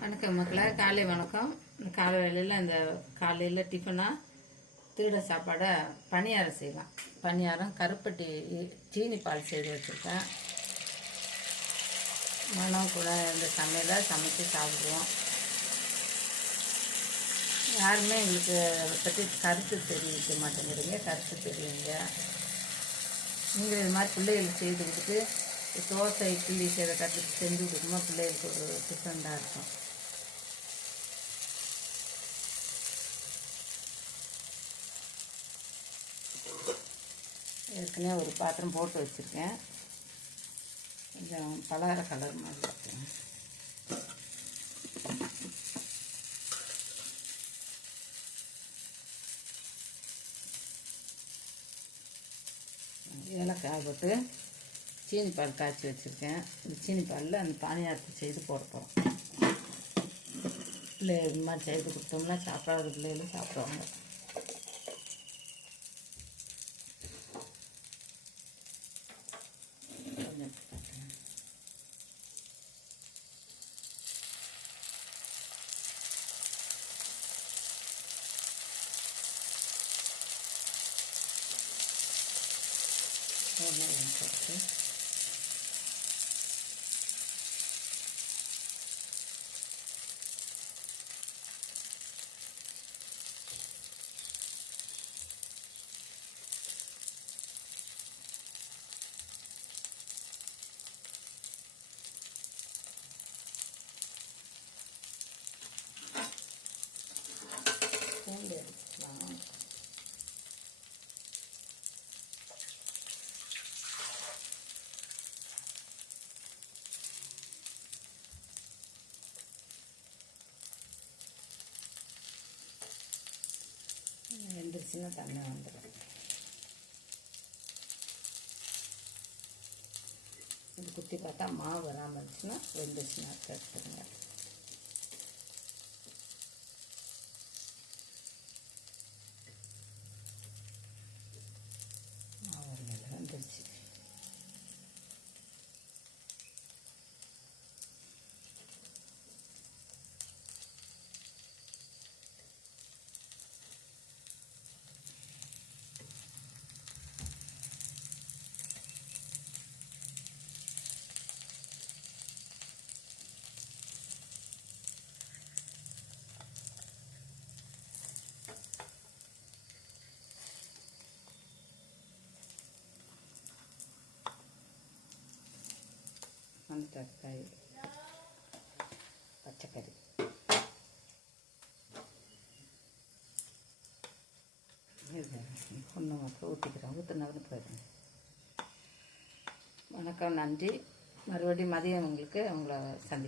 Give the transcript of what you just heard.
வணக்கம் மக்களை, காலை வணக்கம். காலை வேளையில் இந்த காலையில் டிஃபனாக திருட சாப்பாடை பணியாரம் செய்யலாம். பணியாரம் கருப்பட்டி சீனி பால் செய்து வச்சுருக்கேன். மனம் கூட இந்த சமையலை சமைச்சு சாப்பிடுவோம். யாருமே எங்களுக்கு அதை பற்றி கருத்து தெரிவிக்க மாட்டேங்கிறீங்க, கருத்து தெரியுங்க. நீங்கள் இது மாதிரி பிள்ளைகளுக்கு செய்து கொடுத்து தோசை இட்லி செய்கிற கட்டு செஞ்சு கொடுக்குமா பிள்ளைகளுக்கு ஒரு டிஃப்ரெண்டாக இருக்கும். ஏற்கனவே ஒரு பாத்திரம் போட்டு வச்சுருக்கேன். கொஞ்சம் பலகார கலர் மாதிரி இருக்கேன். ஏலக்காய் போட்டு சீனி பால் காய்ச்சி வச்சுருக்கேன். இந்த சீனி பாலில் அந்த பணியாரத்தை செய்து போட போகிறோம். பிள்ளை இது மாதிரி செய்து கொடுத்தோம்னா சாப்பிடாத பிள்ளைகளும் சாப்பிடுவாங்க. போட்டு பூண்டு எடுத்துக்கலாம். வெந்துருச்சுன்னா தண்ணி வந்துடும். இது குத்தி பார்த்தா மாவு வராமல் இருந்துச்சுன்னா வெந்துருச்சுன்னா எடுத்துடுங்க. மாவு வந்துருச்சு. தக்காளி, பச்சைக்கறி, ஒன்று மட்டும் ஊற்றிக்கிறேன். ஊற்றுனவனு போயிடுங்க. வணக்கம், நன்றி. மறுபடியும் மதியம் உங்களுக்கு உங்களை சந்திக்கிறேன்.